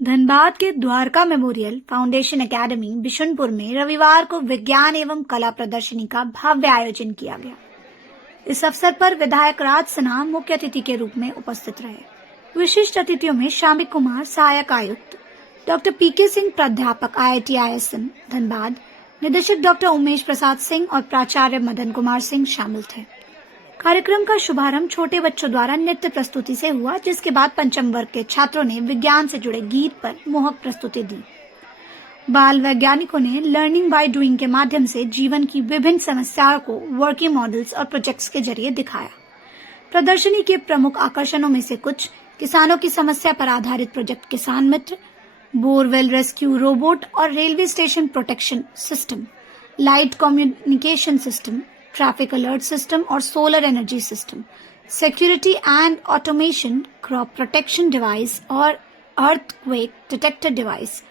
धनबाद के Dwarka memorial foundation academy Bishanpur में रविवार को विज्ञान एवं कला प्रदर्शनी का भव्य आयोजन किया गया। इस अवसर पर विधायक राज सिन्हा मुख्य अतिथि के रूप में उपस्थित रहे। विशिष्ट अतिथियों में शामिक कुमार सहायक आयुक्त, डॉक्टर पीके सिंह प्राध्यापक IIT ISM धनबाद, निदेशक डॉक्टर उमेश प्रसाद सिंह और प्राचार्य मदन कुमार सिंह शामिल थे। कार्यक्रम का शुभारंभ छोटे बच्चों द्वारा नृत्य प्रस्तुति से हुआ, जिसके बाद पंचम वर्ग के छात्रों ने विज्ञान से जुड़े गीत पर मोहक प्रस्तुति दी। बाल वैज्ञानिकों ने लर्निंग बाय डूइंग के माध्यम से जीवन की विभिन्न समस्याओं को वर्किंग मॉडल्स और प्रोजेक्ट्स के जरिए दिखाया। प्रदर्शनी के प्रमुख आकर्षणों में से कुछ किसानों की समस्या पर आधारित project Kisan Mitra, borewell rescue robot और railway station protection system, light communication system, traffic alert system और solar energy system, security and automation, crop protection device और earthquake detector device,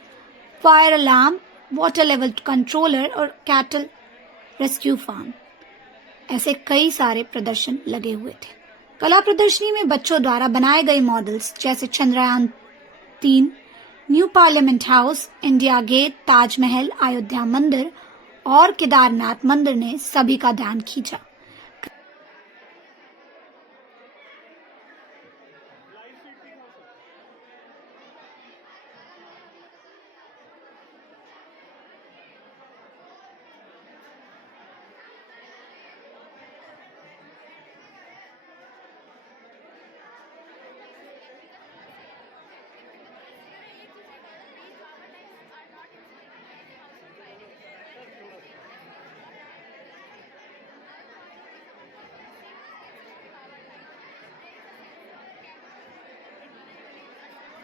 fire alarm, water level controller और cattle rescue farm, ऐसे कई सारे प्रदर्शन लगे हुए थे। कला प्रदर्शनी में बच्चों द्वारा बनाए गए मॉडल्स जैसे Chandrayaan 3, new parliament house, India gate, Taj Mahal, Ayodhya मंदिर और केदारनाथ मंदिर ने सभी का ध्यान खींचा।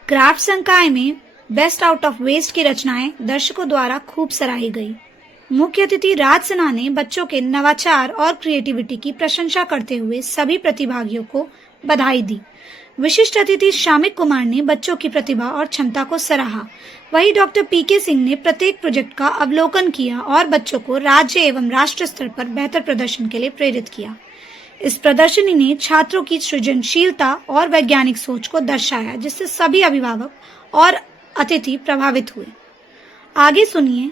क्राफ्ट संकाय में बेस्ट आउट ऑफ वेस्ट की रचनाएं दर्शकों द्वारा खूब सराही गई। मुख्य अतिथि राज सिन्हा ने बच्चों के नवाचार और क्रिएटिविटी की प्रशंसा करते हुए सभी प्रतिभागियों को बधाई दी। विशिष्ट अतिथि शामिक कुमार ने बच्चों की प्रतिभा और क्षमता को सराहा। वहीं डॉक्टर पीके सिंह ने प्रत्येक प्रोजेक्ट का अवलोकन किया और बच्चों को राज्य एवं राष्ट्र स्तर पर बेहतर प्रदर्शन के लिए प्रेरित किया। इस प्रदर्शनी ने छात्रों की सृजनशीलता और वैज्ञानिक सोच को दर्शाया, जिससे सभी अभिभावक और अतिथि प्रभावित हुए। आगे सुनिए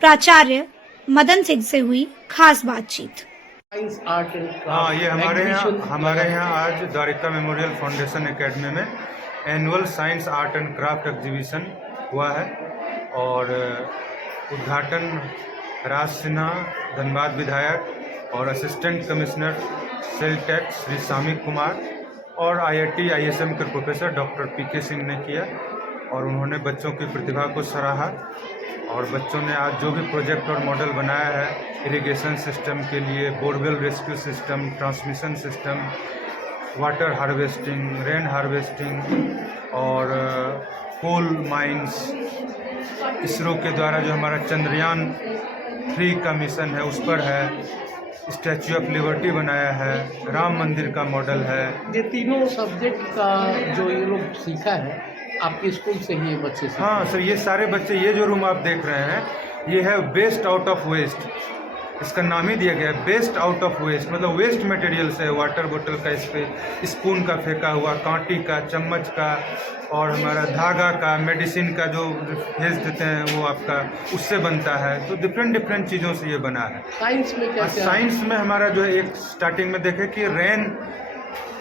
प्राचार्य मदन सिंह से हुई खास बातचीत। ये हमारे यहाँ आज द्वारिका मेमोरियल फाउंडेशन एकेडमी में annual science art and craft exhibition हुआ है और उद्घाटन राज सिन्हा धनबाद विधायक और assistant commissioner sale tax Shri Shamik Kumar और IIT ISM के प्रोफेसर डॉक्टर पीके सिंह ने किया और उन्होंने बच्चों की प्रतिभा को सराहा। और बच्चों ने आज जो भी प्रोजेक्ट और मॉडल बनाया है, इरिगेशन सिस्टम के लिए borewell rescue system, transmission system, water harvesting, rain harvesting और कोल माइंस, इसरो के द्वारा जो हमारा चंद्रयान 3 का मिशन है उस पर है, स्टैच्यू ऑफ लिबर्टी बनाया है, राम मंदिर का मॉडल है। ये तीनों सब्जेक्ट का जो ये लोग सीखा है आपके स्कूल से ही ये बच्चे सीखे? हाँ सर, ये सारे बच्चे, ये जो रूम आप देख रहे हैं ये है बेस्ट आउट ऑफ वेस्ट, इसका नाम ही दिया गया है बेस्ट आउट ऑफ वेस्ट। मतलब वेस्ट मटेरियल से वाटर बोतल का, इस पे स्पून का फेंका हुआ, कांटी का, चम्मच का और हमारा धागा का, मेडिसिन का जो भेज देते हैं वो आपका उससे बनता है। तो डिफरेंट चीज़ों से ये बना है। साइंस में क्या? साइंस में हमारा जो है एक स्टार्टिंग में देखे कि रेन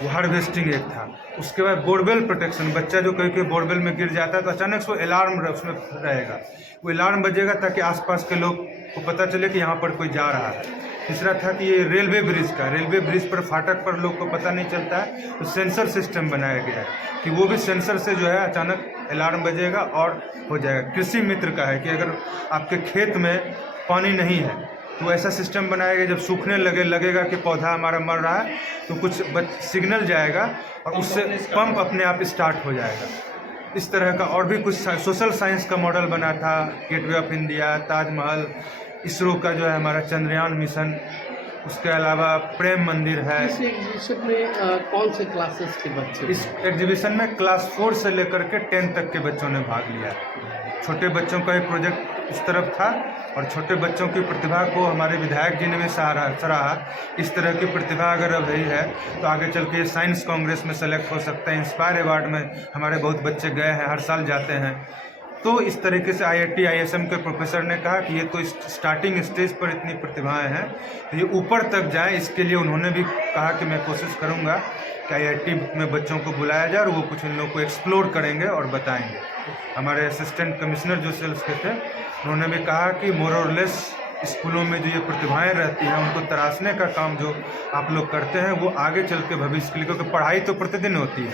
हार्वेस्टिंग एक था, उसके बाद बोरवेल प्रोटेक्शन, बच्चा जो कहीं कहीं बोरवेल में गिर जाता है तो अचानक से वो अलार्म उसमें रहेगा, वो अलार्म बजेगा ताकि आसपास के लोग को पता चले कि यहाँ पर कोई जा रहा है। तीसरा था कि ये रेलवे ब्रिज पर फाटक पर लोग को पता नहीं चलता है तो सेंसर सिस्टम बनाया गया है कि वो भी सेंसर से जो है अचानक अलार्म बजेगा और हो जाएगा। कृषि मित्र का है कि अगर आपके खेत में पानी नहीं है तो ऐसा सिस्टम बनाया गया, जब सूखने लगेगा कि पौधा हमारा मर रहा है तो कुछ सिग्नल जाएगा और उससे पंप अपने आप स्टार्ट हो जाएगा। इस तरह का और भी कुछ सोशल साइंस का मॉडल बना था, gateway of India, Taj Mahal, ISRO का जो है हमारा चंद्रयान मिशन, उसके अलावा प्रेम मंदिर है। इस एग्जीबिशन में कौन से क्लासेस के बच्चे? इस एग्जीबिशन में क्लास 4 से लेकर के 10 तक के बच्चों ने भाग लिया। छोटे बच्चों का एक प्रोजेक्ट इस तरफ था और छोटे बच्चों की प्रतिभा को हमारे विधायक जी ने भी सराहा। इस तरह की प्रतिभा अगर रही है तो आगे चल के साइंस कांग्रेस में सेलेक्ट हो सकता है। इंस्पायर अवार्ड में हमारे बहुत बच्चे गए हैं, हर साल जाते हैं। तो इस तरीके से IIT ISM के प्रोफेसर ने कहा कि ये तो स्टार्टिंग स्टेज पर इतनी प्रतिभाएं हैं तो ये ऊपर तक जाए, इसके लिए उन्होंने भी कहा कि मैं कोशिश करूंगा कि IIT में बच्चों को बुलाया जाए और वो कुछ इन लोगों को एक्सप्लोर करेंगे और बताएंगे। हमारे असिस्टेंट कमिश्नर जो सेल्स के थे उन्होंने भी कहा कि मोर और लेस स्कूलों में जो ये प्रतिभाएं रहती हैं उनको तराशने का काम जो आप लोग करते हैं वो आगे चल के भविष्य के लिए, क्योंकि पढ़ाई तो प्रतिदिन होती है,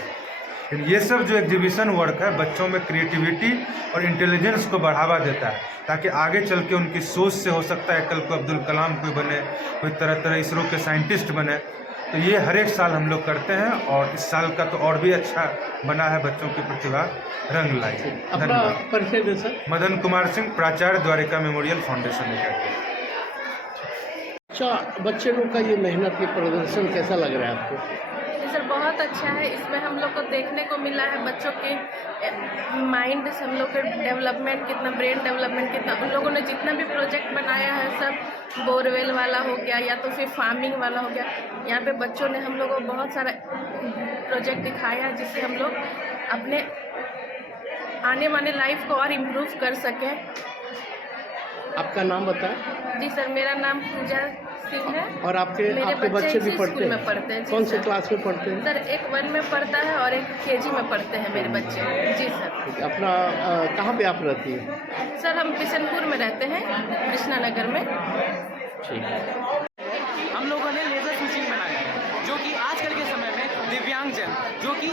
लेकिन ये सब जो एग्जीबिशन वर्क है बच्चों में क्रिएटिविटी और इंटेलिजेंस को बढ़ावा देता है, ताकि आगे चल के उनकी सोच से हो सकता है कल को अब्दुल कलाम कोई बने, कोई तरह तरह इसरो के साइंटिस्ट बने। तो ये हर एक साल हम लोग करते हैं और इस साल का तो और भी अच्छा बना है, बच्चों की प्रतिभा रंग लाई। धन्यवाद। परिचय दें सर। मदन कुमार सिंह, प्राचार्य, द्वारिका मेमोरियल फाउंडेशन अकेडमी। अच्छा, बच्चे लोग का ये मेहनत, ये प्रदर्शन कैसा लग रहा है आपको? सर बहुत अच्छा है। इसमें हम लोग को देखने को मिला है बच्चों के माइंड, हम लोग के डेवलपमेंट कितना, ब्रेन डेवलपमेंट कितना। उन लोगों ने जितना भी प्रोजेक्ट बनाया है सब बोरवेल वाला हो गया या तो फिर फार्मिंग वाला हो गया। यहाँ पे बच्चों ने हम लोगों को बहुत सारा प्रोजेक्ट दिखाया है जिससे हम लोग अपने आने वाले लाइफ को और इम्प्रूव कर सकें। आपका नाम बताएं। जी सर, मेरा नाम पूजा सिंह है। और आपके बच्चे भी पढ़ते में पढ़ते हैं? कौन से क्लास में पढ़ते हैं? सर एक 1 में पढ़ता है और एक KG में पढ़ते हैं मेरे बच्चे। जी सर। अपना कहाँ पे आप रहती हैं? सर हम बिशनपुर में रहते हैं, कृष्णा नगर में। ठीक है। हम लोगों ने लेज़र स्विचिंग बनाई है, जो कि आजकल के समय में दिव्यांगजन जो कि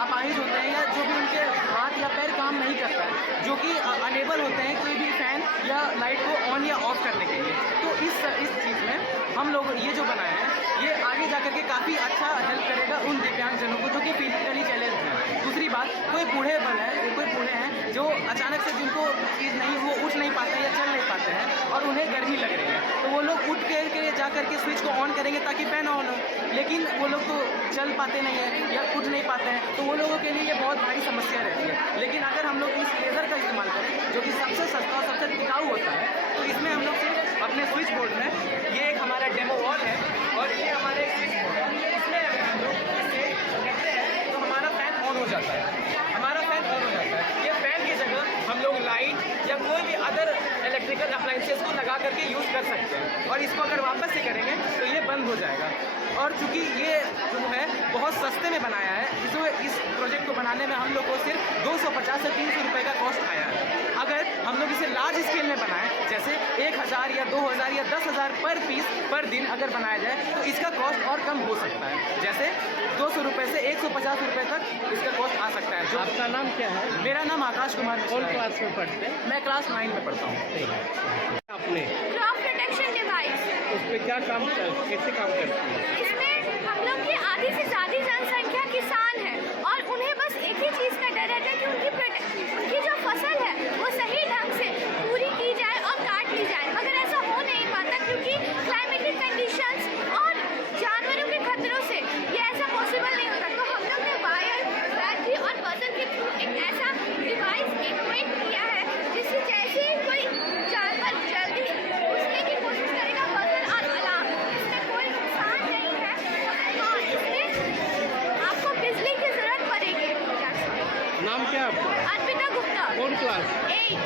अपाहिज होते हैं या जो भी उनके हाथ या पैर काम नहीं करता है, जो कि अनेबल होते हैं कोई भी फैन या लाइट को ऑन या ऑफ करने के लिए, तो इस चीज़ में हम लोग ये जो बनाए हैं ये आगे जा करके काफ़ी अच्छा हेल्प करेगा उन दिव्यांगजनों को जो कि फिजिकली चैलेंज हैं। दूसरी बात, कोई बूढ़े हैं जो अचानक से जिनको चीज़ नहीं, वो उठ नहीं पाते हैं या चल नहीं पाते हैं और उन्हें गर्मी लग रही है, तो वो लोग उठ के जा करके स्विच को ऑन करेंगे ताकि फैन ऑन हो, लेकिन वो लोग तो चल पाते नहीं हैं या उठ नहीं पाते हैं, तो वो लोगों के लिए ये बहुत बड़ी समस्या रहती है। लेकिन अगर हम लोग इस लेज़र का इस्तेमाल करें जो कि सबसे सस्ता और सबसे टिकाऊ होता है, तो इसमें हम लोग सिर्फ अपने स्विच बोर्ड में, ये एक हमारा डेमो वॉल है और ये हमारे स्विच बोर्ड है, इसमें अगर हम लोग इसे देखते हैं तो हमारा फैन ऑन हो जाता है। ये फैन की जगह हम लोग लाइट या कोई भी अदर इलेक्ट्रिकल अप्लाइंसेस को लगा करके यूज़ कर सकते हैं और इसको अगर वापस से करेंगे तो ये बंद हो जाएगा। और चूँकि ये जो है बहुत सस्ते में बनाया है, इस प्रोजेक्ट को बनाने में हम लोग को सिर्फ 250 से 300 रुपये का कॉस्ट आया है। अगर हम लोग इसे लार्ज स्केल में बनाएं, जैसे 1000 या 2000 या 10,000 पर पीस पर दिन अगर बनाया जाए तो इसका कॉस्ट और कम हो सकता है। जैसे 200 रुपये से 150 रुपये तक इसका कॉस्ट आ सकता है। आपका नाम क्या है? मेरा नाम आकाश कुमार मिश्रा कौन है। क्लास में पढ़ते हैं? मैं क्लास 9 में पढ़ता हूँ। आपने क्रॉप प्रोटेक्शन डिवाइस, उस पर क्या काम, कैसे काम करती है? इसमें हम लोग की आधी से ज़्यादा जनसंख्या किसान है और उन्हें बस एक ही चीज़ का डर रहता है कि उनकी जो फसल है वो सही ढंग से पूरी की जाए और काट ली जाए, मगर ऐसा हो नहीं पाता क्योंकि क्लाइमेटिक कंडीशंस और जानवरों के खतरों से ये ऐसा पॉसिबल नहीं होता। तो हम लोग ने वायर, बैटरी और बजर के थ्रू एक ऐसा डिवाइस इन्वेंट किया है जिससे जैसे ही कोई जानवर जल्दी घुसने की कोशिश करेगा, बजर और अलार्म, इसमें कोई नुकसान नहीं है। हाँ, इसमें आपको बिजली की ज़रूरत पड़ेगी। नाम क्या है आपका? अर्पिता गुप्ता। कौन क्लास? 8।